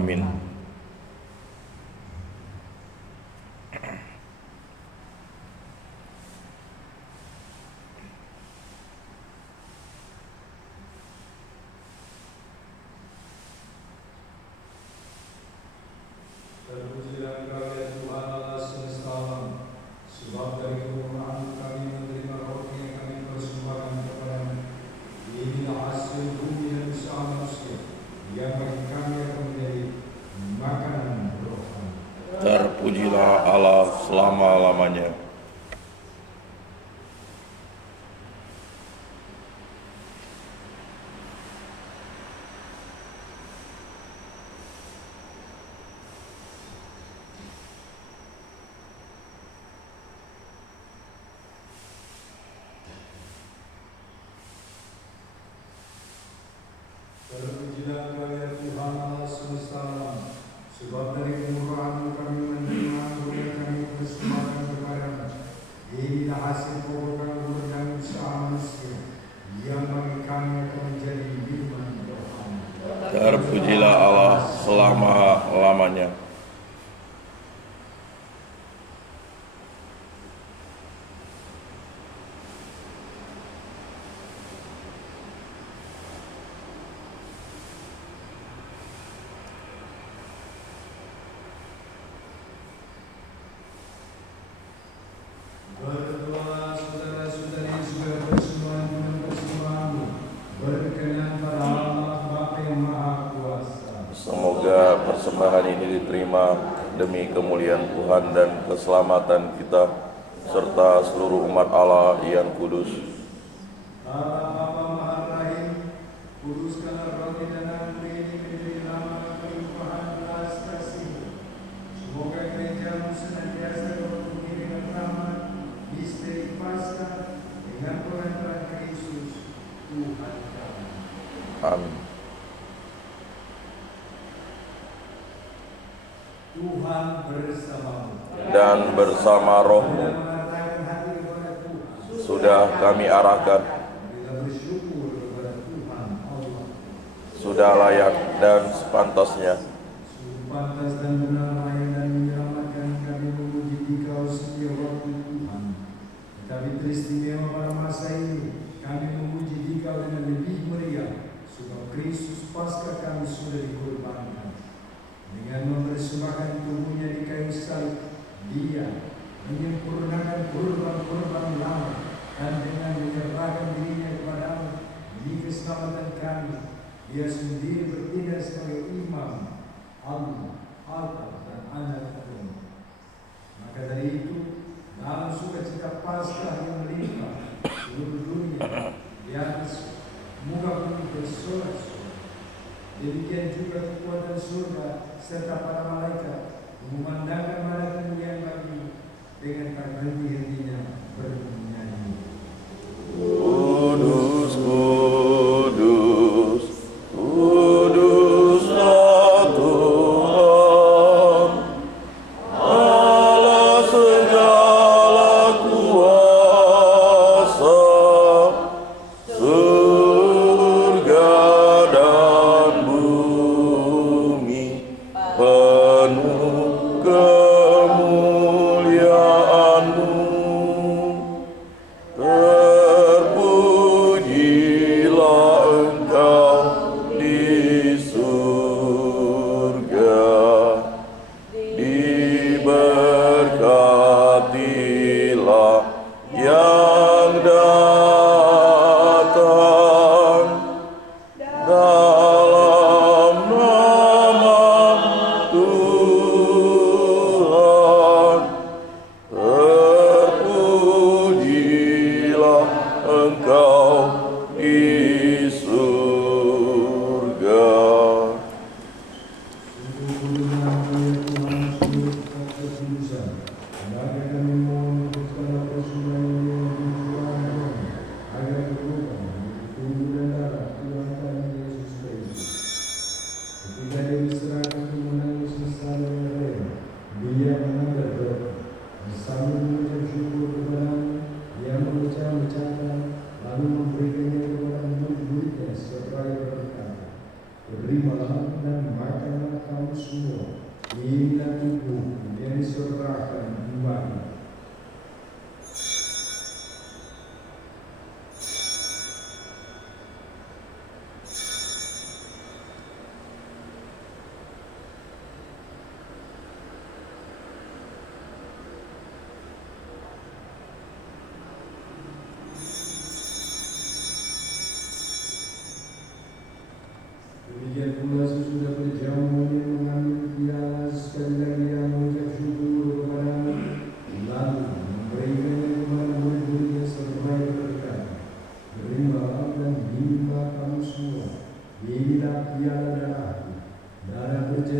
Amin. Terpujilah kalian Tuhan Allah semesta alam, sebab dari kemurahan kami menerima roti yang kami persembahkan kepada-Mu. Inilah hasil bumi dan usaha manusia, yang bagi kami akan menjadi makanan rohani. Terpujilah Allah selama-lamanya. Terpujilah kalian Tuhan Allah semesta alam, sebab dari kemurahan kami menerima anggur yang kami persembahkan kepada-Mu. Inilah hasil pokok anggur dan usaha manusia, yang bagi kami akan menjadi minuman rohani. Terpujilah Allah selama-lamanya. Berdoa saudara-saudari segala persembahan dan persembahan-Mu berkenan pada Allah Bapa yang Maha Kuasa. Semoga persembahan ini diterima demi kemuliaan Tuhan dan keselamatan kita, serta seluruh umat Allah yang kudus. Allah Bapa Maha Rahim, kuduskanlah roti dan anggur ini menjadi lambang kelimpahan belas kasih. Semoga gereja-Mu senantiasa berpenuhi dengan rahmat misteri Paskah dengan pengantaran Kristus Tuhan kami. Amin. Tuhan bersamamu. Dan bersama rohmu Dan mengatakan hati kepada Tuhan. sudah kami arahkan, Kita bersyukur kepada Tuhan Allah. sudah layak dan sepantasnya. Sungguh pantas dan benar layak dan menyelamatkan kami memuji Dikau setiap waktu Tuhan. Tetapi teristimewa pada masa ini kami memuji Dikau dengan lebih meriah, sebab Kristus Paskah kami sudah dikorbankan. Dengan mempersembahkan tubuhnya di kayu salib, Dia menyempurnakan korban-korban lama, dan dengan menyerahkan dirinya kepada-Mu demi keselamatan kami, Dia sendiri bertindak sebagai imam Allah, altar dan anak domba. Maka dari itu, dalam sukacita Paskah yang melimpah seluruh dunia di atas muka bumi bersorak-sorai, demikian juga kekuatan surga serta para malaikat memandangkan pada kemuliaan bagi dengan tak henti-hentinya bernyanyi. Kudus, kudus, kuduslah Tuhan, Allah segala kuasa, surga dan bumi penuh kemuliaan-Mu. Terpujilah Engkau di surga, diberkatilah yang datang dalam nama Tuhan.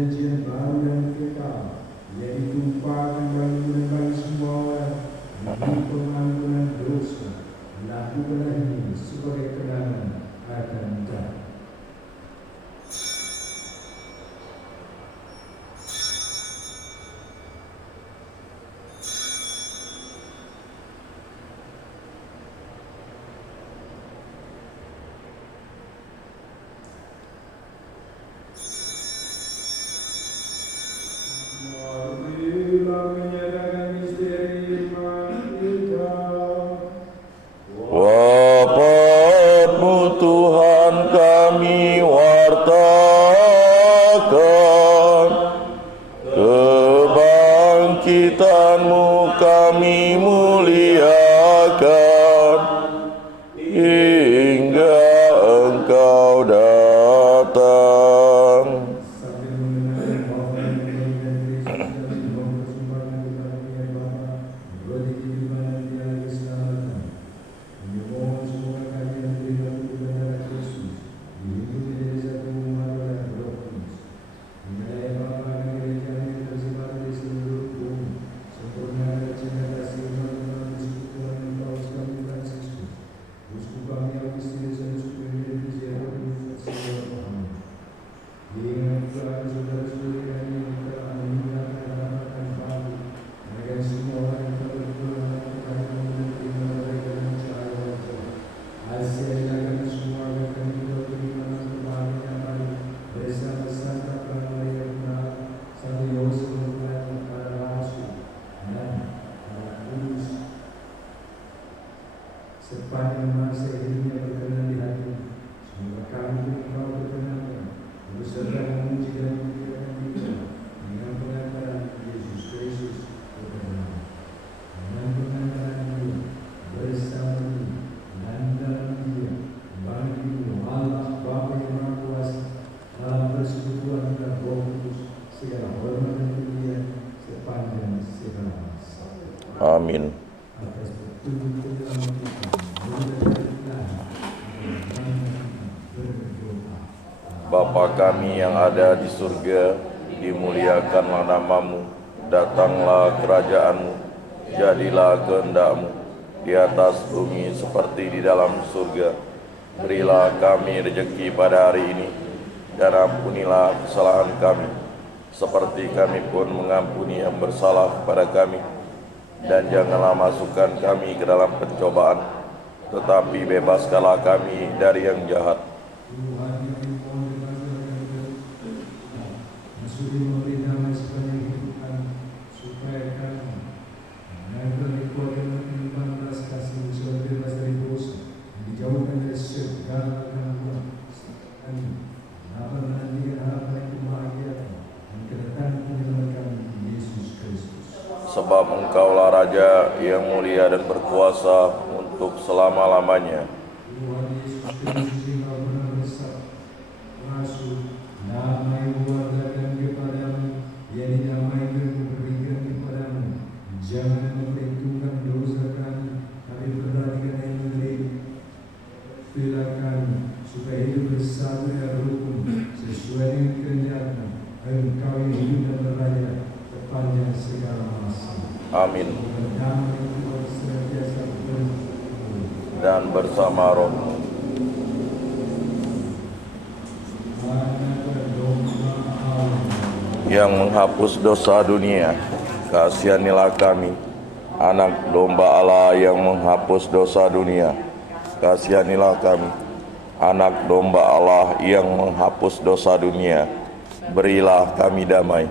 perjanjian baru dan kekal, yang ditumpahkan bagi semua orang demi pengampunan dosa. Lakukanlah ini sebagai kenangan akan Engkau. Marilah menyatakan misteri iman kita. Wafatmu Tuhan kami wartakan, kebangkitanmu kami muliakan, hingga Engkau datang. Sambil mengenang bahwa yang Kristus dari Tuhan persembahkan kepada Dia Bapa, berarti kehidupan dan tiada keselamatan. Memohon semoga kami yang beriman kepada darah Kristus, dihidupi dari satu umat oleh Roh Kudus. Mengenai Bapa dan gereja yang tersebar di seluruh bumi, sempurnakan cinta kasih melalui persekutuan Paulus kami Fransiskus, uskup kami Agustinus dan uskup Emeritus Yeronymous segala paham. Ingat pula saudara-saudari kami yang telah meninggalkan harapan baru, mereka semua orang yang telah berpulang kepada kami dan terima mereka dengan cahaya wajah. Hasilnya kami semua akan kami buat beriman kebahagiaan baru bersama Santa Pramulia Punah, Santa Yosef Mulia, para rasul dan para kudus. Sepanjang masa hidupnya berkenan di hati, semoga kami pun Engkau berkenankan beserta memuji dan memuliakan Dia dengan pengantaran Yesus Kristus Tuhan. Dengan pengantaran Dia bersama Dia dan dalam Dia bagi Allah Bapa yang Maha Kuasa dalam persekutuan dan Roh Kudus segala hormat dan kemuliaan sepanjang segala masa. Amin. Atas petunjuk Tuhan kita, mudah-mudahan berdoa. Bapa kami yang ada di surga, dimuliakanlah namamu, datanglah kerajaanmu, jadilah kehendak-mu di atas bumi seperti di dalam surga. Berilah kami rezeki pada hari ini, dan ampunilah kesalahan kami, seperti kami pun mengampuni yang bersalah kepada kami. Dan janganlah masukkan kami ke dalam pencobaan, tetapi bebaskanlah kami dari yang jahat. Tuhan yang mohon dibantu Masudi memberi damai sepanjang hidup kami, supaya kami mengenal kekuatan dan kelimpahan belas kasih selalu bebas dari dosa, dan dijauhkan dari segala gangguan kami, dapat menantikan harapan yang kebahagiaan dan kedatangan penyelamat kami Yesus Kristus. Sebab Engkaulah Raja yang mulia dan berkuasa untuk selama-lamanya. Tuhan Yesus Kristus Engkau pernah bersabda, Rasul, damai buatkan kepadamu, yang didamaikan kuberikan kepadamu. Jangan memperhitungkan dosa kami, tapi perhatikan yang menderita. Pilih kami, supaya hidup bersatu dan rukun, sesuai dengan kehendakmu. Engkau yang hidup dan berraya sepanjang segala masa. Amin. Damai Tuhan senantiasa bersama. Dan bersama rohmu. Yang menghapus dosa dunia, kasihanilah kami. Anak domba Allah yang menghapus dosa dunia, kasihanilah kami. Anak domba Allah yang menghapus dosa dunia, berilah kami damai.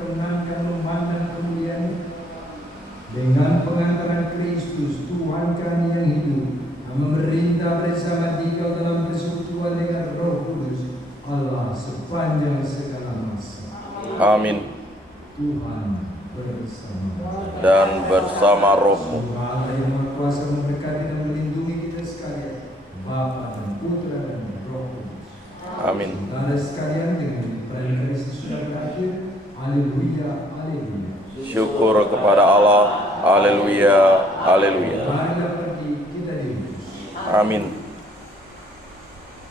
diperkenankan memandang kemuliaan dengan pengantaran Kristus Tuhan kami yang hidup, yang memerintah bersama Dikau dalam persekutuan dengan Roh Kudus Allah sepanjang segala masa. Amin. Tuhan bersama Dan bersama rohmu. Semoga Allah yang Maha Kuasa memberkati dan melindungi kita sekalian, Bapa dan Putra dan Roh Kudus. Amin. Saudara sekalian, dengan peran Kristus sudah berakhir. Haleluya, haleluya. Syukur kepada Allah. Haleluya, haleluya. Marilah pergi kita diurus. Amin.